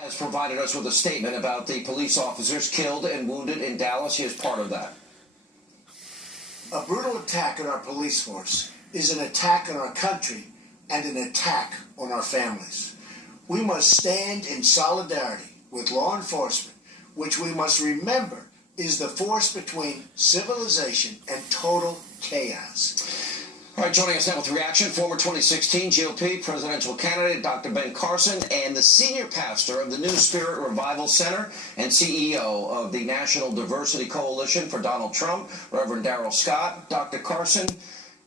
Has provided us with a statement about the police officers killed and wounded in Dallas. He is part of that. A brutal attack on our police force is an attack on our country and an attack on our families. We must stand in solidarity with law enforcement, which we must remember is the force between civilization and total chaos. All right, joining us now with reaction, former 2016 GOP presidential candidate Dr. Ben Carson and the senior pastor of the New Spirit Revival Center and CEO of the National Diversity Coalition for Donald Trump, Reverend Darrell Scott. Dr. Carson,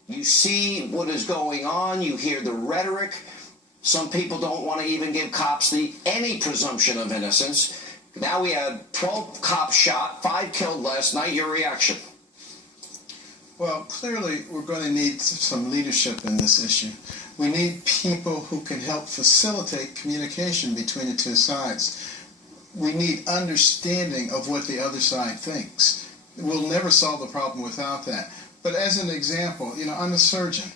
you see what is going on. You hear the rhetoric. Some people don't want to even give cops any presumption of innocence. Now we had 12 cops shot, 5 killed last night. Your reaction? Well, clearly, we're going to need some leadership in this issue. We need people who can help facilitate communication between the two sides. We need understanding of what the other side thinks. We'll never solve the problem without that. But as an example, I'm a surgeon.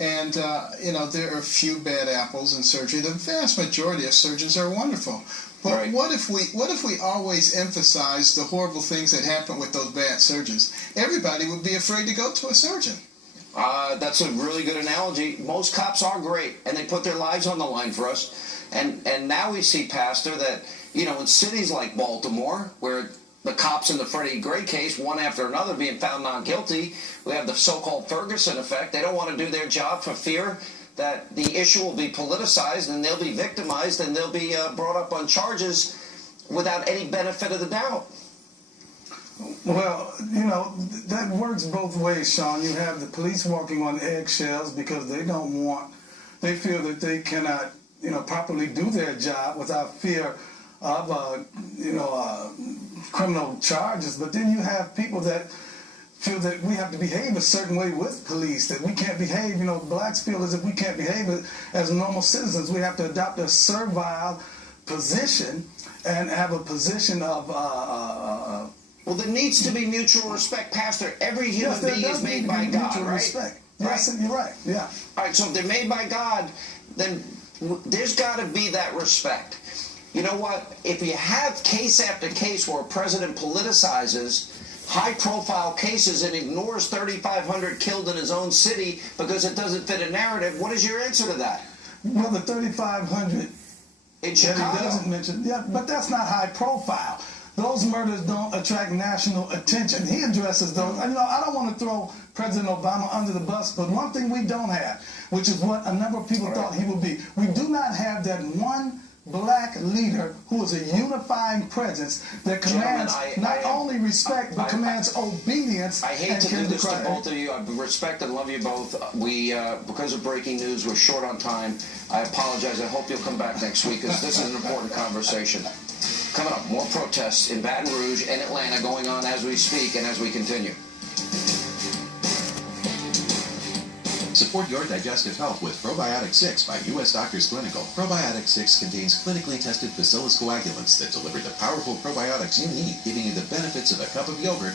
And, there are a few bad apples in surgery. The vast majority of surgeons are wonderful. But right. what if we always emphasize the horrible things that happen with those bad surgeons? Everybody would be afraid to go to a surgeon. That's a really good analogy. Most cops are great, and they put their lives on the line for us. And now we see, Pastor, that, in cities like Baltimore, where the cops in the Freddie Gray case, one after another, being found not guilty, we have the so-called Ferguson effect. They don't want to do their job for fear that the issue will be politicized and they'll be victimized and they'll be brought up on charges without any benefit of the doubt. Well, that works both ways, Sean. You have the police walking on eggshells because they feel that they cannot, properly do their job without fear of, criminal charges. But then you have people that feel that we have to behave a certain way with police, that we can't behave, blacks feel as if we can't behave as normal citizens. We have to adopt a servile position and have a position of... well, there needs to be mutual respect, Pastor. Every human being is made by God, right? Respect. Yes, right. You're right, yeah. All right, so if they're made by God, then there's got to be that respect. You know what? If you have case after case where a president politicizes high-profile cases and ignores 3,500 killed in his own city because it doesn't fit a narrative, what is your answer to that? Well, the 3,500 in Chicago. He doesn't mention, yeah, but that's not high-profile. Those murders don't attract national attention. He addresses those. I don't want to throw President Obama under the bus, but one thing we don't have, which is what a number of people thought he would be, we do not have that one black leader who is a unifying presence that commands not only respect but commands obedience. I hate to do this to both of you. I respect and love you both. We, because of breaking news, we're short on time. I apologize. I hope you'll come back next week because this is an important conversation. Coming up, more protests in Baton Rouge and Atlanta going on as we speak and as we continue. Support your digestive health with Probiotic 6 by U.S. Doctors Clinical. Probiotic 6 contains clinically tested bacillus coagulants that deliver the powerful probiotics you need, giving you the benefits of a cup of yogurt.